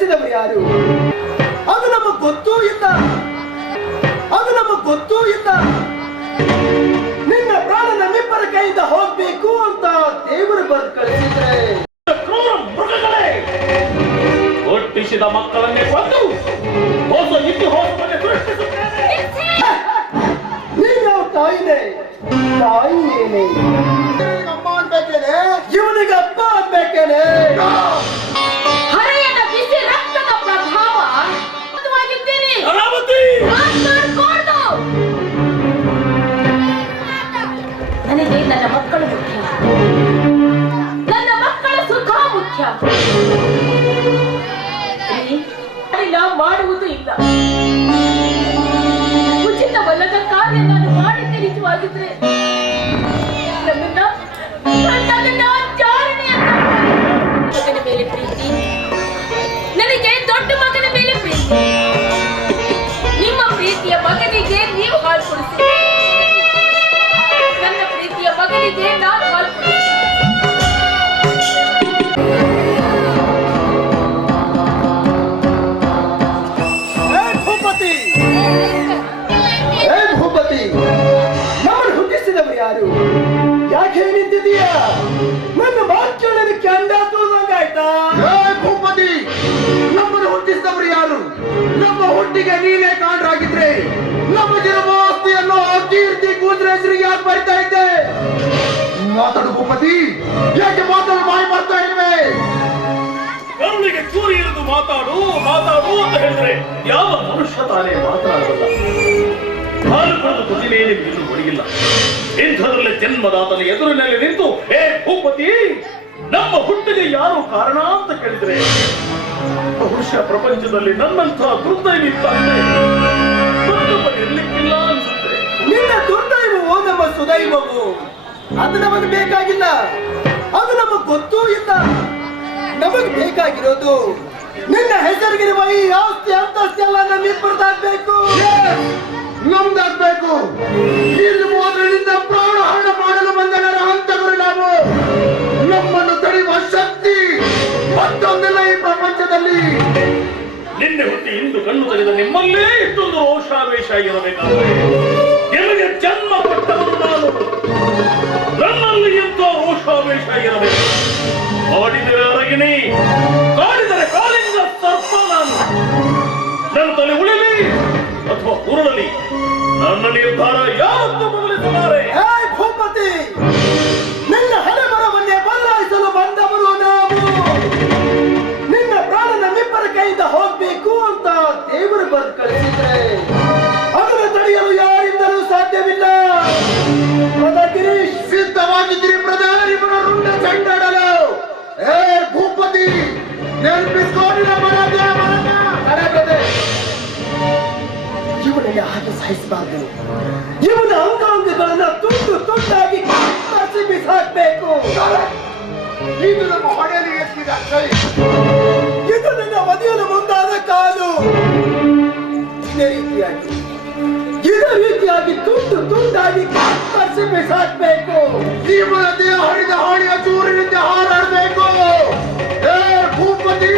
ಹುಟ್ಟಿಸಿದವರು ಯಾರು? ಅದು ನಮಗೆ ಗೊತ್ತೂ ಇಲ್ಲ. ಅದು ನಮಗೆ ಗೊತ್ತೂ ಇಲ್ಲ. ನಿನ್ನ ಪ್ರಾಣ ನಮ್ಮಿಬ್ಬರ ಕೈಯಿಂದ ಹೋಗ್ಬೇಕು ಅಂತ ದೇವರು ಬರ್ ಕಳಿಸಿದ್ರೆ. ಕ್ರೂರ ಮೃಗಗಳೇ ಹುಟ್ಟಿಸಿದ ಮಕ್ಕಳನ್ನೇ ಕೊಂದು ಹೊಸ ಇತಿಹಾಸವನ್ನೇ ಸೃಷ್ಟಿಸುತ್ತೇನೆ. ನೀನ್ ತಾಯಿನೇ? ತಾಯಿ ಏನೇ? ಅಮ್ಮ ಅನ್ಬೇಕೇನೆ? ಇವನಿಗೆ ಅಪ್ಪ ಅನ್ಬೇಕೇನೆ? ನನಗೆ ನನ್ನ ಮಕ್ಕಳು ಮುಖ್ಯ. ನನ್ನ ಮಕ್ಕಳ ಸುಖ ಮುಖ್ಯ. ಮಾಡುವುದು ಇಲ್ಲ. ಉಚಿತವಲ್ಲದ ಕಾರ್ಯ ನಾನು ಮಾಡಿದ್ದೆ ನಿಜವಾಗಿದ್ರೆ ನಮ್ಮನ್ನು ಹುಟ್ಟಿಸಿದವರು ಯಾರು? ನಮ್ಮ ಹುಟ್ಟಿಗೆ ನೀನೇ ಕಾಣ್ರಾಗಿದ್ರೆ ನಮ್ಮ ಆಸ್ತಿಯನ್ನು ಆ ಕೀರ್ತಿ ಹೆಸರಿಗೆ ಯಾಕೆ ಬರ್ತಾ ಇದ್ದೆ? ಮಾತಾಡು ಭೂಪತಿ. ಯಾಕೆ ಮಾತಾಡು ಬಾಯಿ ಬರ್ತಾ ಇಲ್ವೇ? ಕರುಳಿಗೆ ಚೂರಿ ಮಾತಾಡು ಮಾತಾಡು ಅಂತ ಹೇಳಿದ್ರೆ ಯಾವ ಮನುಷ್ಯ ತಾನೇ ಮಾತಾಡಲ್ಲ ಹಾಲು ಕುಡಿದು ತುದಿ ಮೇಲೆ ಬಿಲ್ಲು ಹೊಡೆಯಿಲ್ಲ ಇಂಥದ್ರಲ್ಲಿ ಜನ್ಮದಾತನ ಎದುರಿನಲ್ಲಿ ನಿಂತು, ಏ ಭೂಪತಿ ನಮ್ಮ ಹುಟ್ಟಿಗೆ ಯಾರು ಕಾರಣ ಅಂತ ಕೇಳಿದ್ರೆ ಬಹುಶಃ ಪ್ರಪಂಚದಲ್ಲಿ ನನ್ನಂಥ ದುರ್ದೈವಿ ತಂದೆ ಇರ್ಲಿಕ್ಕಿಲ್ಲ ಅನ್ಸುತ್ತೆ. ನಿನ್ನ ದುರ್ದೈವವು ನಮ್ಮ ಸುದೈವವು. ಅದು ನಮಗೆ ಬೇಕಾಗಿಲ್ಲ. ಅದು ನಮಗೆ ಗೊತ್ತೂ ಇಲ್ಲ. ನಮಗ್ ಬೇಕಾಗಿರೋದು ನಿನ್ನ ಹೆಸರಿಗಿರುವ ಈ ಆಸ್ತಿ ಅಂತಸ್ತಿ ಎಲ್ಲ ನಮ್ಮಿಬ್ಬರದಾಗಬೇಕು. ನಮ್ದಾಗ್ಬೇಕು. ಇಲ್ಲಿ ಮೋದ್ರಿಂದ ಪ್ರಾಣ ಹಣ ಮಾಡಲು ಬಂದ ಮತ್ತೊಂದಿಲ್ಲ ಈ ಪ್ರಪಂಚದಲ್ಲಿ. ನಿನ್ನೆ ಹುಟ್ಟಿ ಇಂದು ಕಣ್ಣು ತೆರೆದ ನಿಮ್ಮಲ್ಲೇ ಇಷ್ಟೊಂದು ರೋಷಾವೇಶ ಇರಬೇಕಾದ್ರೆ ನಿಮಗೆ ಜನ್ಮ ಕೊಟ್ಟವನು ನಾನು. ನನ್ನಲ್ಲಿ ಎಂತ ರೋಷಾವೇಶ ಇರಬೇಕು ಮಾಡಿದರೆ ಅರಗಿನಿ ಹಾಗೆ ಸಹಿಸಬಾರ್ದು. ಇವನ ಅಂಗಾಂಗಗಳನ್ನ ತುಂಡು ತುಂಡಾಗಿ ಕತ್ತರಿಸಿ ಬಿಸಾಕ್ಬೇಕು. ಇದು ನಮ್ಮ ಹೊಡೆಯಲಿ ಎತ್ತಿದ ಇದು ನನ್ನ ಒದೆಯಲು ಮುಂದಾದ ಕಾಲು. ಇದೇ ರೀತಿಯಾಗಿ ಇದೇ ರೀತಿಯಾಗಿ ತುಂಡು ತುಂಡಾಗಿ ಕಸಿ ಬಿಸಾಕ್ಬೇಕು. ಜೀವನ ದೇಹ ಹರಿದ ಹಾಡಿಯ ಚೂರಿನಿಂದ ಹಾರಾಡಬೇಕು. ಏ ಭೂಪತಿ!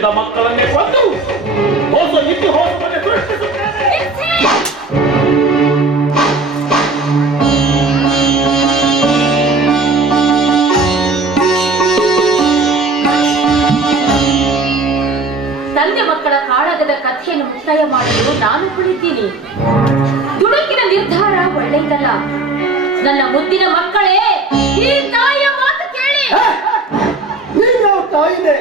ಹುಟ್ಟಿಸಿದ ಮಕ್ಕಳನ್ನೇ ಕೊಂದು ಹೊಸ ಇತಿಹಾಸವನ್ನೇ ಸೃಷ್ಟಿಸುತ್ತೇನೆ ತಂದೆ ಮಕ್ಕಳ ಕಾಳಗದ ಕಥೆಯನ್ನು ಮುಕ್ತಾಯ ಮಾಡಲು ನಾನು ಕುಳಿತೀನಿ ದುಡುಕಿನ ನಿರ್ಧಾರ ಒಳ್ಳೆಯದಲ್ಲ. ನನ್ನ ಮುದ್ದಿನ ಮಕ್ಕಳೇ ಈ ತಾಯಿಯ ಮಾತು ಕೇಳಿ. ತಾಯಿದೆ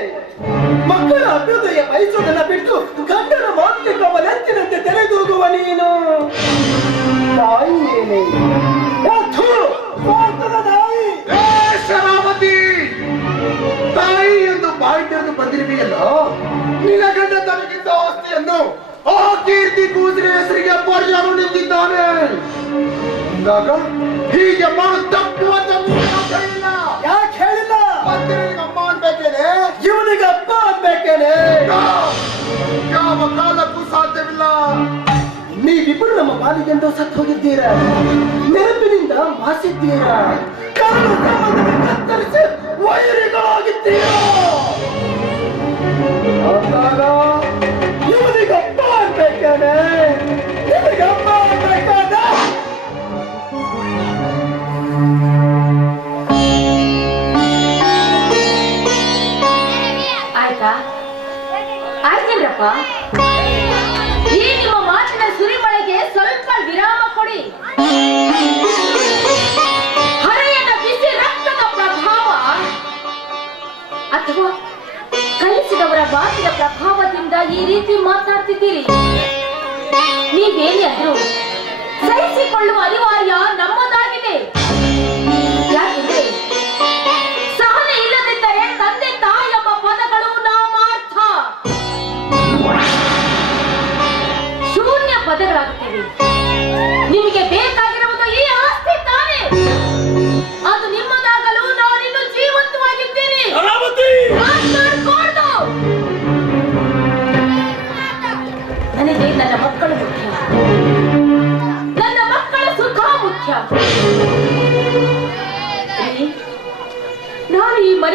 ಮಕ್ಕಳ ಅಭ್ಯುದಯ ಬಯಸೋದನ್ನ ಬಿಟ್ಟು ಗಂಡನ ಮಾತಿಗೆ ಕಮಲೆತ್ತಿನಂತೆ ತೆರೆದೋಗುವ ನೀನು. ತಾಯಿ ಏನೇ. ಥು, ಸ್ವಾರ್ಥದ ತಾಯಿ. ಶರಾವತಿ ತಾಯಿ ಎಂದು ಬಾಯಿ ತೆರೆದು ಬಂದಿರುವೆಯಲ್ಲ? ನಿನ್ನ ಗಂಡ ತನಗಿದ್ದ ಆಸ್ತಿಯನ್ನು ಆ ಕೀರ್ತಿ ಕೂಸಿನ ಹೆಸರಿಗೆ ಪರ್ಯಾರು ನಿಂತಿದ್ದಾನೆ. ಹೀಗೆ ಮಾಡು ತಪ್ಪು ಅನ್ಬೇಕೇನೆ ಯಾವ ಕಾಲಕ್ಕೂ ಸಾಧ್ಯವಿಲ್ಲ. ನೀವಿಬ್ಬರು ನಮ್ಮ ಪಾಲಿಗೆಂದು ಸತ್ತು ಹೋಗಿದ್ದೀರಾ. ನೆನಪಿನಿಂದ ಮಾಸಿದ್ದೀರಾ. ವೈರಿಗಳಾಗಿದ್ದೀರಾ. ಅಂದಾಗ ಇವನಿಗೊಬ್ಬ ಆಗ್ಬೇಕಾನೆ? ಇವನಿಗೊಬ್ಬ ಆಯ್ತೇನ್ರಪ್ಪ ಈ ನಿಮ್ಮ ಮಾತಿನ ಸುರಿಮಳೆಗೆ ಸ್ವಲ್ಪ ವಿರಾಮ ಕೊಡಿ. ಹರೆಯದ ಬಿಸಿ ರಕ್ತದ ಪ್ರಭಾವ. ಅಥವಾ ಕಲಿಸಿದವರ ಮಾತಿನ ಪ್ರಭಾವದಿಂದ ಈ ರೀತಿ ಮಾತಾಡ್ತಿದ್ದೀರಿ. ನೀವೇನೇ ಸಹಿಸಿಕೊಳ್ಳುವ ಅನಿವಾರ್ಯ ನಮ್ಮದಾಗಿದೆ.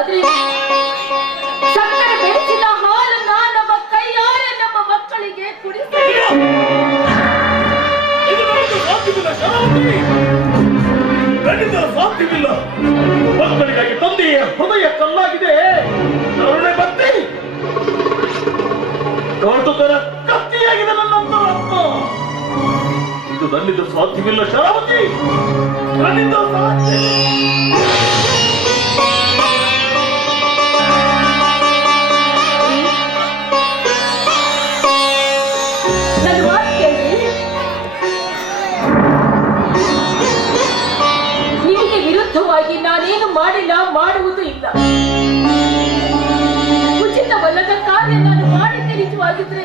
ಹುಟ್ಟಬೇಕಾದ್ರೆ ಸಕ್ಕರೆ ಬೆಳೆಸಿದ ನಮ್ಮ ಕೈಯಾರೆ ನಮ್ಮ ಮಕ್ಕಳಿಗೆ ತಂದೆಯ ಹೃದಯ ಕಲ್ಲಾಗಿದೆ. ಇದು ನನ್ನಿಂದ ಸಾಧ್ಯವಿಲ್ಲ ಶರಾವತಿ ನನ್ನಿಂದ ಸಾಧ್ಯ. ನಾನು ಮಾಡಿದ್ದೆ ನಿಜವಾಗಿದ್ರೆ.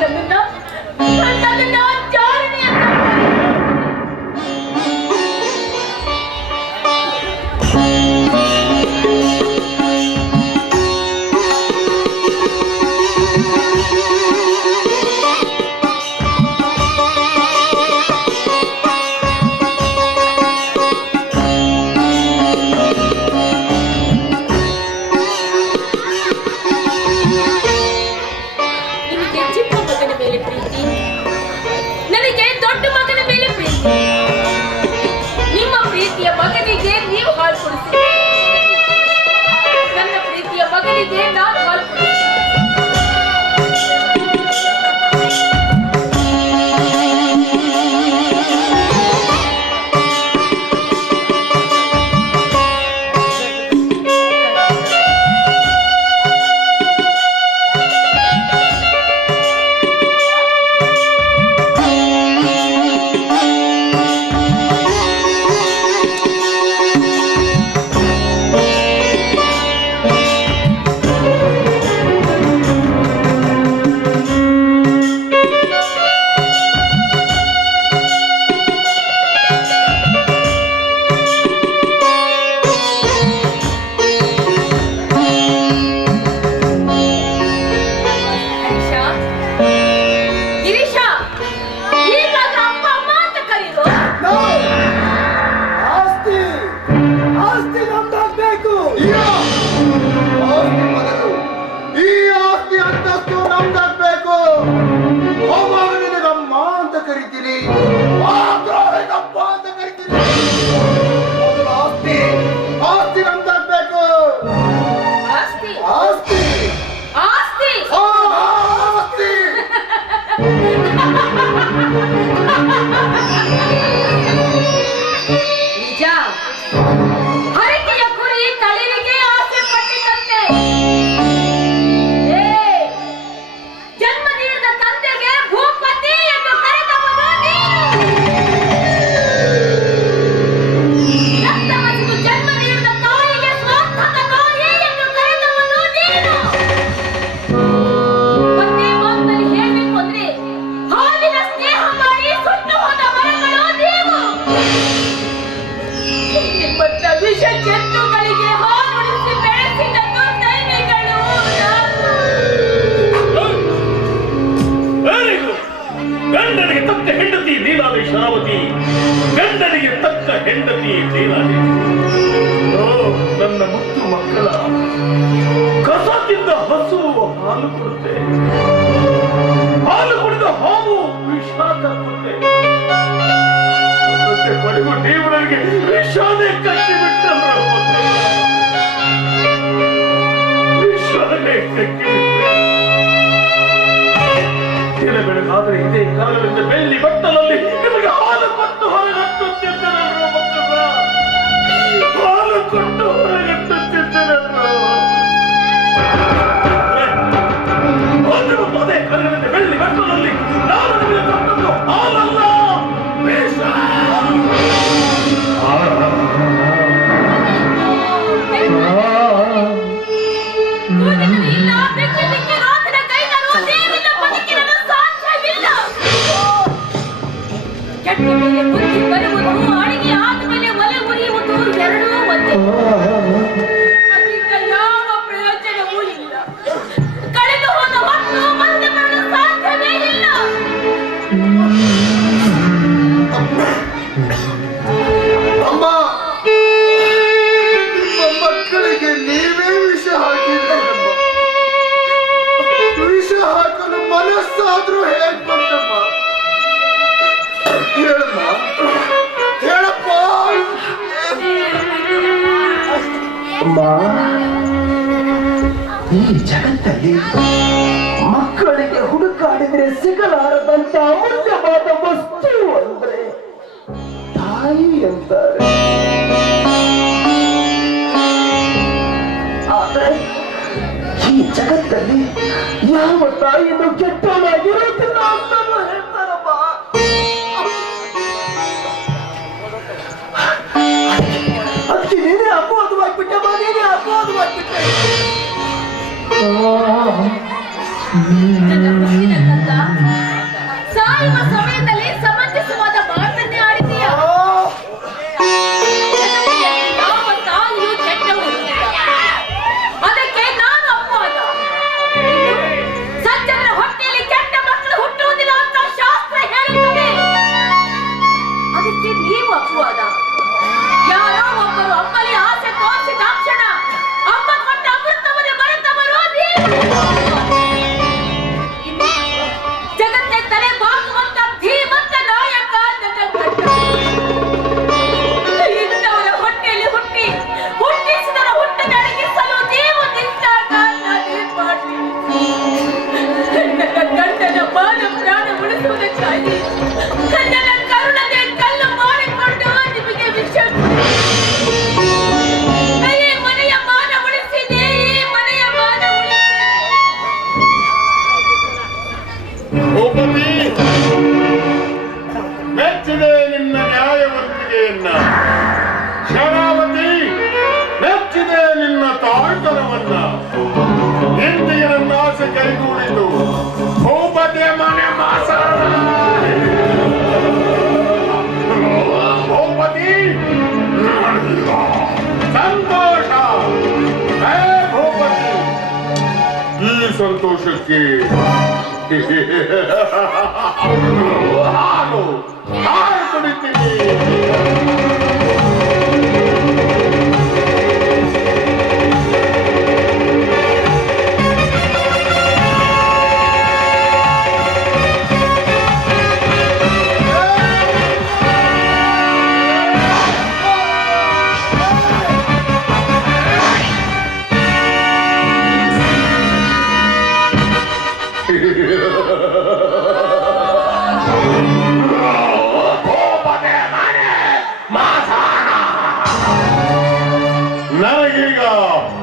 ನನ್ನನ್ನ ಮಗನ ಮೇಲೆ ಪ್ರೀತಿ? ನನಗೆ ದೊಡ್ಡ ಮಗನ ಮೇಲೆ ಪ್ರೀತಿ. ನಿಮ್ಮ ಪ್ರೀತಿಯ ಮಗನಿಗೆ ನೀವು ಹಾಲು ಕೊಡಿಸಿ ನನ್ನ ಪ್ರೀತಿಯ ಮಗನಿಗೆ ನಾನು ಬೆಳಗಾದರೆ ಇದೇ. ಕಾಲದಿಂದ ಬೆಳ್ಳಿ ಬಟ್ಟಲಲ್ಲಿ ನಿಮಗೆ ಹಾಲು ಕೊಟ್ಟು ಹೊರಗಟ್ಟುತ್ತಿದ್ದರು ಕೆಟ್ಟ ಮೇಲೆ ಬುದ್ಧಿ ಬರುವುದು. ಅಡಿಗೆ ಆದ ಮೇಲೆ ಮಲೆ ಉರಿಯುವುದು ಎರಡೂ ಒಂದೇ. ಅಮ್ಮ. ಈ ಜಗತ್ತಲ್ಲಿ ಮಕ್ಕಳಿಗೆ ಹುಡುಕಾಡಿದ್ರೆ ಸಿಗಲಾರದಂತ ಅಮೂಲ್ಯವಾದ ವಸ್ತು ಅಂದ್ರೆ ತಾಯಿ ಅಂತಾರೆ. ಆದ್ರೆ ಈ ಜಗತ್ತಲ್ಲಿ ಯಾವ ತಾಯಿಯನ್ನು ಕೆಟ್ಟವನಾಗಿರೋದಿಲ್ಲ ಅಂತ ಹೇಳ್ತಾರಪ್ಪ ಅದಕ್ಕೆ ನೀನೇ ಅಪ್ಪ Антошевский. Ну, Wow.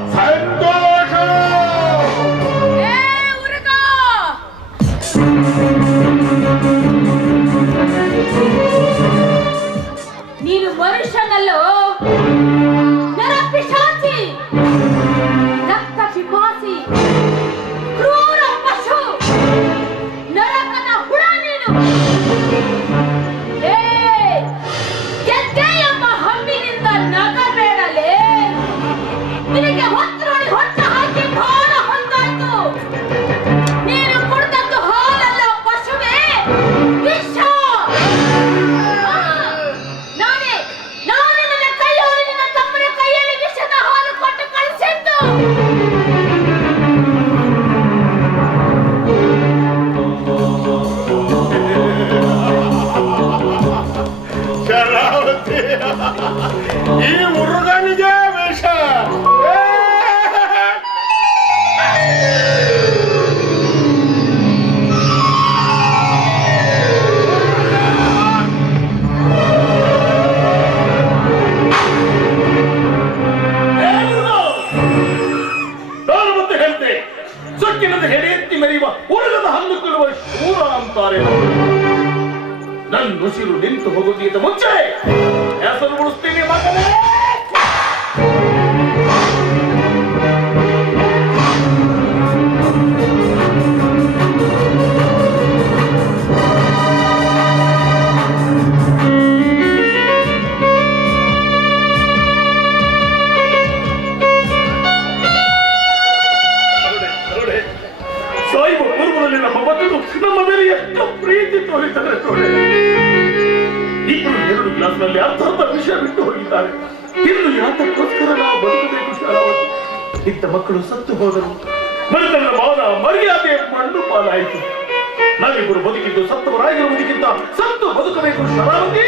ಸತ್ತು ಬದುಕಬೇಕು ಶರಾವತಿ